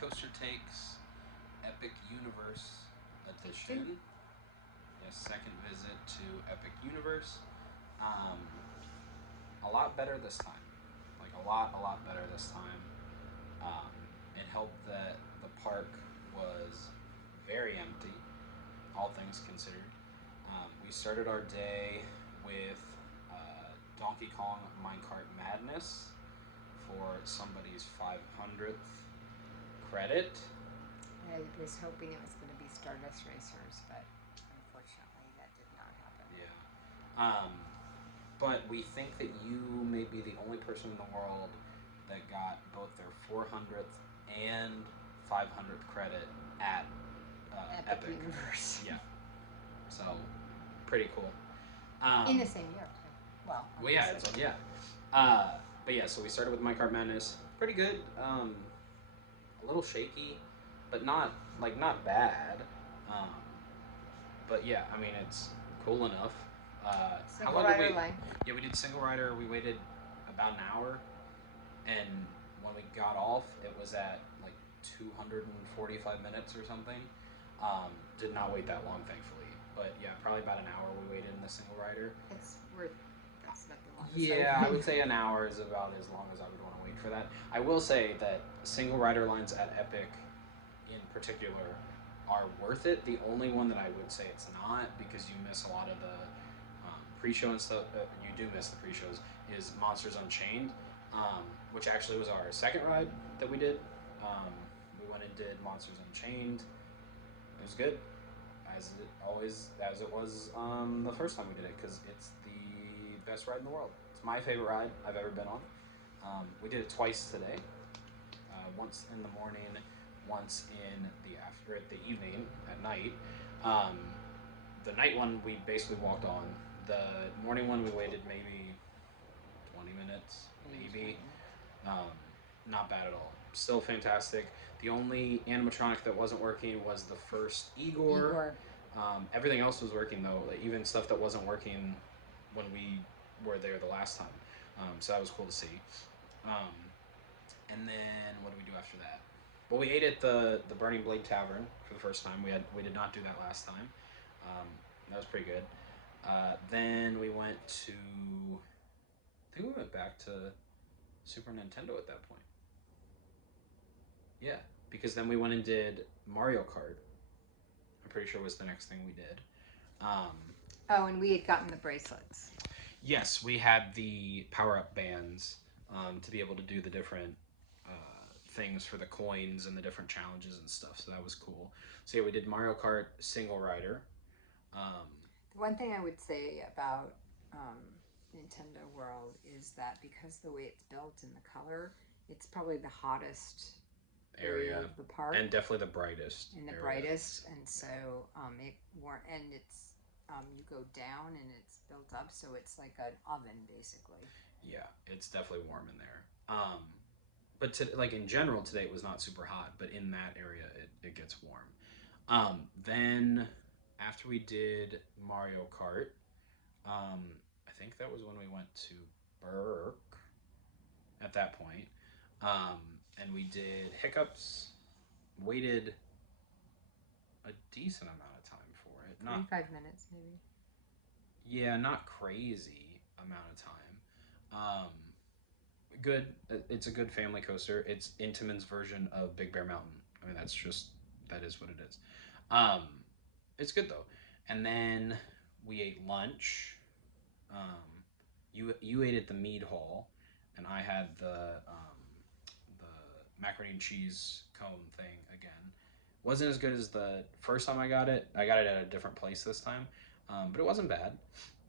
CoasterTakes Epic Universe Edition. Yes, second visit to Epic Universe. Um, a lot better this time. Like a lot better this time. Um, it helped that the park was very empty, all things considered. We started our day with Donkey Kong Minecart Madness for somebody's 500th credit. I was hoping it was going to be Stardust Racers, but unfortunately that did not happen. Yeah. But we think that you may be the only person in the world that got both their 400th and 500th credit at Epic. Universe. Yeah. So, pretty cool. In the same year, too. Well, yeah, yeah. But yeah, so we started with My Cart Madness. Pretty good. A little shaky, but not bad. Um, but yeah, I mean it's cool enough. Single how long rider did we? Line. Yeah, we did single rider. We waited about an hour, and when we got off, it was at like 245 minutes or something. Did not wait that long, thankfully. But yeah, probably about an hour we waited in the single rider. That's not the longest. Yeah, I would say an hour is about as long as I would want to wait for that. I will say that single rider lines at Epic, in particular, are worth it. The only one that I would say it's not, because you miss a lot of the pre-show and stuff. You do miss the pre-shows. Is Monsters Unchained, which actually was our second ride that we did. We went and did Monsters Unchained. It was good, as it was the first time we did it, because it's the best ride in the world. It's my favorite ride I've ever been on. We did it twice today. Once in the morning, once in the evening at night. The night one we basically walked on. The morning one we waited maybe 20 minutes, maybe. Not bad at all. Still fantastic. The only animatronic that wasn't working was the first Igor. Everything else was working though, like even stuff that wasn't working when we were there the last time. So that was cool to see. And then what did we do after that? Well, we ate at the Burning Blade Tavern for the first time. We did not do that last time. That was pretty good. Then we went to, I think we went back to Super Nintendo at that point. Yeah, because then we went and did Mario Kart. I'm pretty sure was the next thing we did. And we had gotten the bracelets. Yes, we had the power-up bands to be able to do the different things for the coins and the different challenges and stuff, so that was cool. So yeah, we did Mario Kart single rider. The one thing I would say about Nintendo World is that because the way it's built and the color, it's probably the hottest area of the park, and definitely the brightest. And so it's you go down and it's built up, so it's like an oven basically. Yeah, it's definitely warm in there. But like in general today it was not super hot, but in that area it gets warm. Then after we did Mario Kart, I think that was when we went to Burke at that point. And we did Hiccups, waited a decent amount of time for it. 25 minutes maybe. Yeah, not crazy amount of time. Good. It's a good family coaster. It's Intamin's version of Big Bear Mountain. I mean, that is what it is. It's good though. And then we ate lunch. You ate at the Mead Hall, and I had the macaroni and cheese cone thing again. Wasn't as good as the first time I got it. I got it at a different place this time, but it wasn't bad.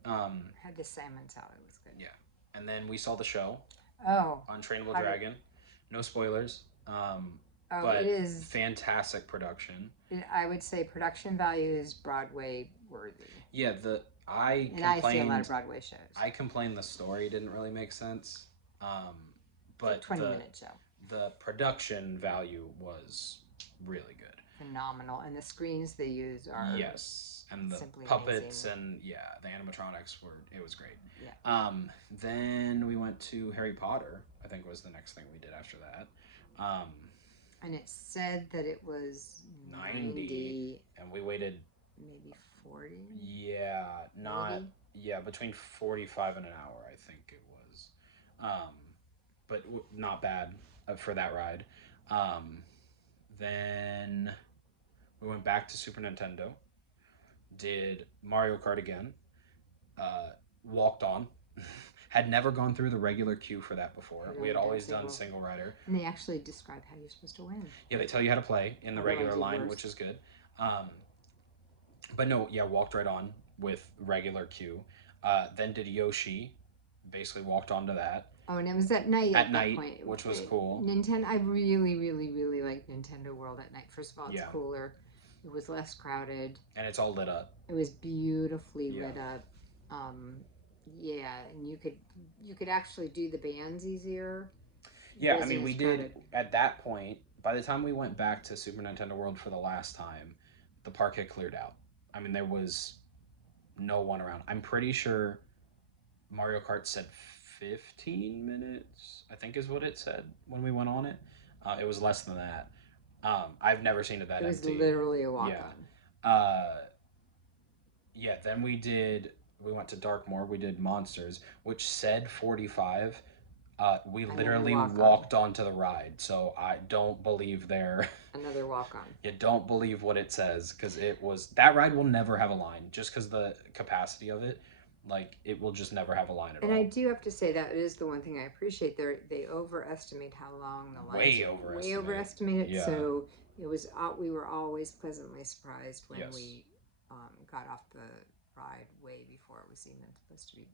Had the salmon salad. It was good. Yeah, and then we saw the show. Oh. Untrainable Dragon. No spoilers. But it is fantastic production. I would say production value is Broadway worthy. Yeah, I see a lot of Broadway shows. I complained the story didn't really make sense. But 20-minute show. The production value was really good. Phenomenal. And the screens they use are and the puppets amazing. And the animatronics it was great. Yeah. Then we went to Harry Potter, I think was the next thing we did after that. And it said that it was 90 and we waited maybe 40. Yeah, not 80? yeah, between 45 and an hour, I think it was. Um, but not bad for that ride. Um, then we went back to Super Nintendo, did Mario Kart again, walked on. Had never gone through the regular queue for that before. We had always done single rider. And they actually describe how you're supposed to win. Yeah, they tell you how to play in the regular line, which is good. But no, yeah, walked right on with regular queue. Then did Yoshi. Basically walked onto that. Oh, and it was at night. At night, that point, which was cool. Nintendo. I really, really, really like Nintendo World at night. First of all, it's cooler. It was less crowded. And it's all lit up. It was beautifully lit up. Yeah, and you could actually do the bands easier. Yeah, I mean, we did at that point. By the time we went back to Super Nintendo World for the last time, the park had cleared out. I mean, there was no one around. I'm pretty sure Mario Kart said 15 minutes, I think is what it said when we went on it. It was less than that. I've never seen it that empty. It was literally a walk-on. Yeah, then we went to Darkmoor. We did Monsters, which said 45. We literally walked onto the ride, so I don't believe another walk-on. You don't believe what it says, because that ride will never have a line, just because the capacity of it. Like, it will just never have a line at all. And I do have to say that is the one thing I appreciate. They overestimate how long the lines way overestimate it. Yeah. So it was we were always pleasantly surprised when we got off the ride way before it was even supposed to be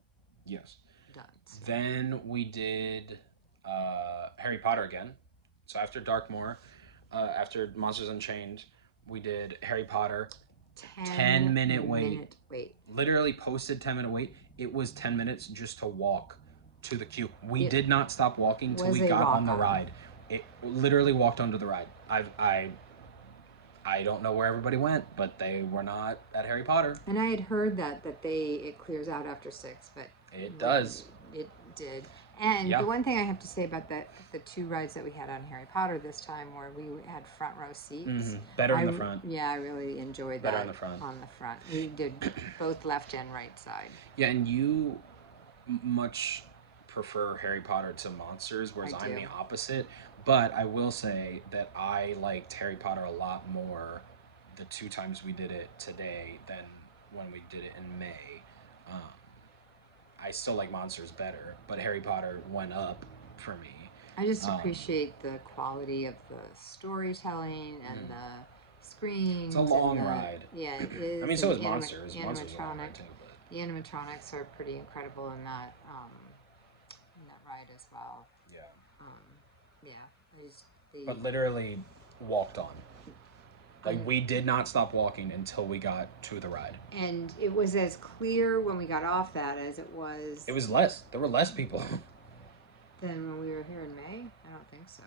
done. So. Then we did Harry Potter again. So after Darkmoor, after Monsters Unchained, we did Harry Potter. 10-minute wait. Literally posted 10-minute wait. It was 10 minutes just to walk to the queue. We did not stop walking till we got on the ride. It literally walked onto the ride. I don't know where everybody went, but they were not at Harry Potter. And I had heard that it clears out after 6, but it does. It did. And the one thing I have to say about the 2 rides that we had on Harry Potter this time, where we had front row seats. Mm-hmm. Better in the front. Yeah, I really enjoyed that. Better on the front. On the front. We did both left and right side. Yeah, and you much prefer Harry Potter to Monsters, whereas I'm the opposite. But I will say that I liked Harry Potter a lot more the 2 times we did it today than when we did it in May. I still like Monsters better, but Harry Potter went up for me. I just appreciate the quality of the storytelling and the screens. It's a long ride. Yeah, it is. I mean, so is Monsters. Monsters is a long ride too, but the animatronics are pretty incredible in that ride as well. Yeah. Yeah. But literally walked on. Like, we did not stop walking until we got to the ride. And it was as clear when we got off that as it was... It was less. There were less people. Than when we were here in May? I don't think so.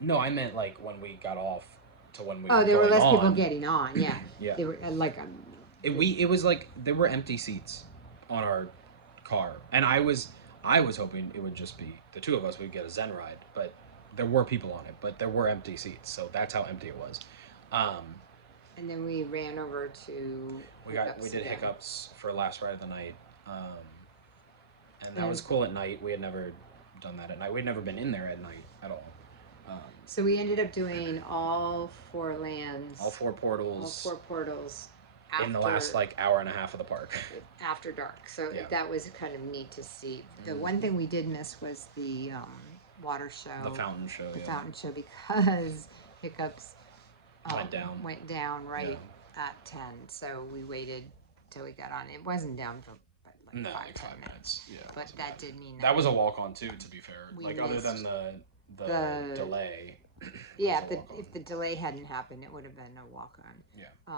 No, I meant, like, when we got off to when we were there were less people getting on, yeah. Yeah. They were, like... It was, like, there were empty seats on our car. And I was hoping it would just be the 2 of us. We'd get a Zen ride. But there were people on it. But there were empty seats. So that's how empty it was. And then we ran over to we did Hiccups for last ride of the night, and that was cool at night. We had never done that at night. We'd never been in there at night at all. So we ended up doing all 4 lands, all 4 portals, after, in the last like hour and a half of the park after dark. So that was kind of neat to see. The one thing we did miss was the water show, the fountain show, fountain show, because Hiccups. Went down right at 10, so we waited till we got on. It wasn't down for like 5 minutes. Yeah, but that did mean that was a walk on too. To be fair, like other than the delay. Yeah, if the delay hadn't happened, it would have been a walk on. Yeah.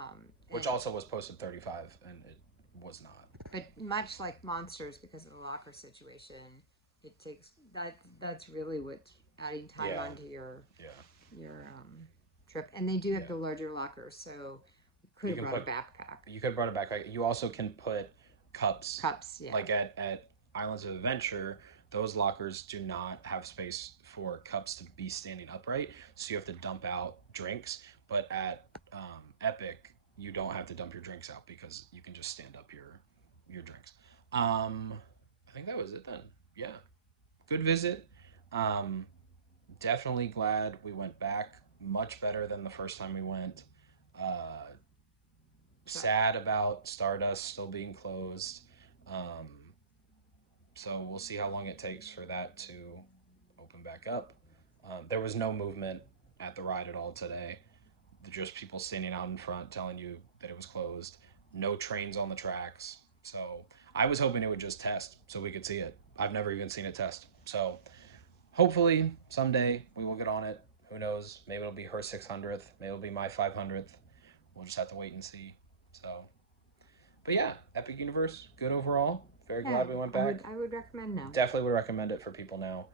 Which also was posted 35, and it was not. But much like Monsters, because of the locker situation, it takes that's really what's adding time onto your trip. And they do have the larger lockers, so you could have brought a backpack. You could have brought a backpack. You also can put cups. Cups, yeah. Like at Islands of Adventure, those lockers do not have space for cups to be standing upright, so you have to dump out drinks. But at Epic, you don't have to dump your drinks out because you can just stand up your drinks. I think that was it then. Yeah, good visit. Um, Definitely glad we went back. Much better than the first time we went. Uh, Sad about Stardust still being closed. Um, so we'll see how long it takes for that to open back up. There was no movement at the ride at all today. Just people standing out in front telling you that it was closed. No trains on the tracks. So I was hoping it would just test so we could see it. I've never even seen it test. So hopefully someday we will get on it. Who knows? Maybe it'll be her 600th. Maybe it'll be my 500th. We'll just have to wait and see. So, but yeah, Epic Universe, good overall. Very glad we went back. I would recommend now. Definitely would recommend it for people now.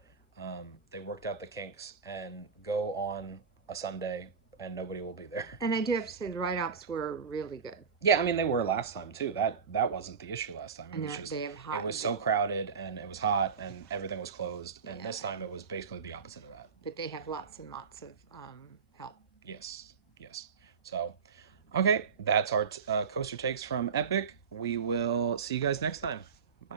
They worked out the kinks, and go on a Sunday and nobody will be there. And I do have to say the ride ops were really good. Yeah, I mean they were last time too. That wasn't the issue last time. It was just it was so crowded and it was hot and everything was closed. And this time it was basically the opposite of that. But they have lots and lots of help. Yes. So, okay, that's our coaster takes from Epic. We will see you guys next time. Bye.